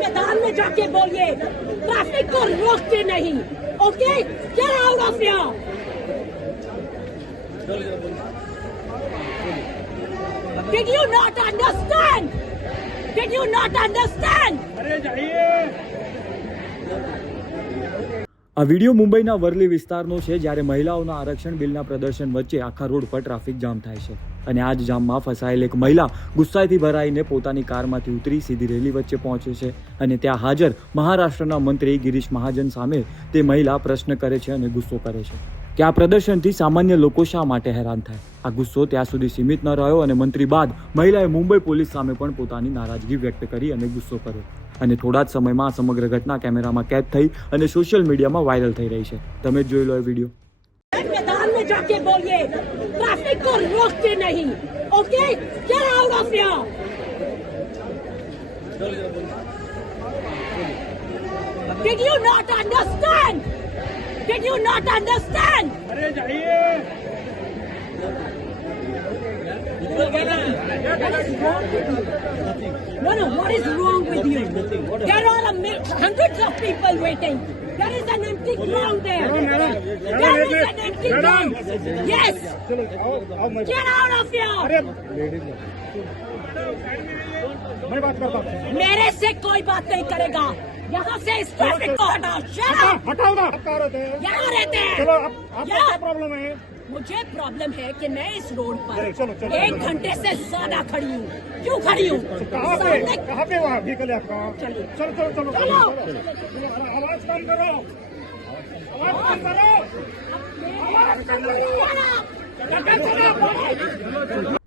मैदान में जाके बोलिए, ट्रैफिक को रोकते नहीं। Okay, get out of here. Did you not understand? Did you not understand? આ વિડીયો મુંબઈના વર્લી વિસ્તારનો છે, જ્યારે મહિલાઓના આરક્ષણ બિલના પ્રદર્શન વચ્ચે આખા રોડ પર ટ્રાફિક જામ થાય છે અને આ જ જામમાં ફસાયેલ એક મહિલા ગુસ્સાથી ભરાઈને પોતાની કારમાંથી ઉતરી સીધી રેલી વચ્ચે પહોંચે છે અને ત્યાં હાજર મહારાષ્ટ્રના મંત્રી ગિરીશ મહાજન સામે તે મહિલા પ્રશ્ન કરે છે અને ગુસ્સો કરે છે કે આ પ્રદર્શનથી સામાન્ય લોકો શા માટે હેરાન થાય. આ ગુસ્સો ત્યાં સુધી સીમિત ન રહ્યો અને મંત્રી બાદ મહિલાએ મુંબઈ પોલીસ સામે પણ પોતાની નારાજગી વ્યક્ત કરી અને ગુસ્સો કર્યો અને થોડા જ સમયમાં આ સમગ્ર ઘટના કેમેરામાં કેદ થઈ અને સોશિયલ મીડિયામાં વાયરલ થઈ રહી છે. તમે જ જોઈ લો એ વિડીયો. मैदान में जाके बोलिए, ट्रैफिक को रोकते नहीं। Okay, get out of here. Did you not understand? Did you not understand? अरे जाइए। No, what is wrong with you? There are hundreds of people waiting. There is an empty ground there. There is an empty ground. Yes. Get out of here. मैं बात करता हूँ। मेरे से कोई बात नहीं करेगा। यहाँ से इस ट्रैफिक को हटाओ। Shut up. हटाओ ना। कहाँ रहते हैं? यहाँ रहते हैं। चलो आपको क्या प्रॉब्लम है? मुझे प्रॉब्लम है कि मैं इस रोड पर चलो। 1 घंटे से ज्यादा खड़ी हूँ। क्यों खड़ी हूँ? कहाँ पे वहाँ व्हीकल है आपका? चलिए। चलो। आवाज कम करो। आवाज कम करो।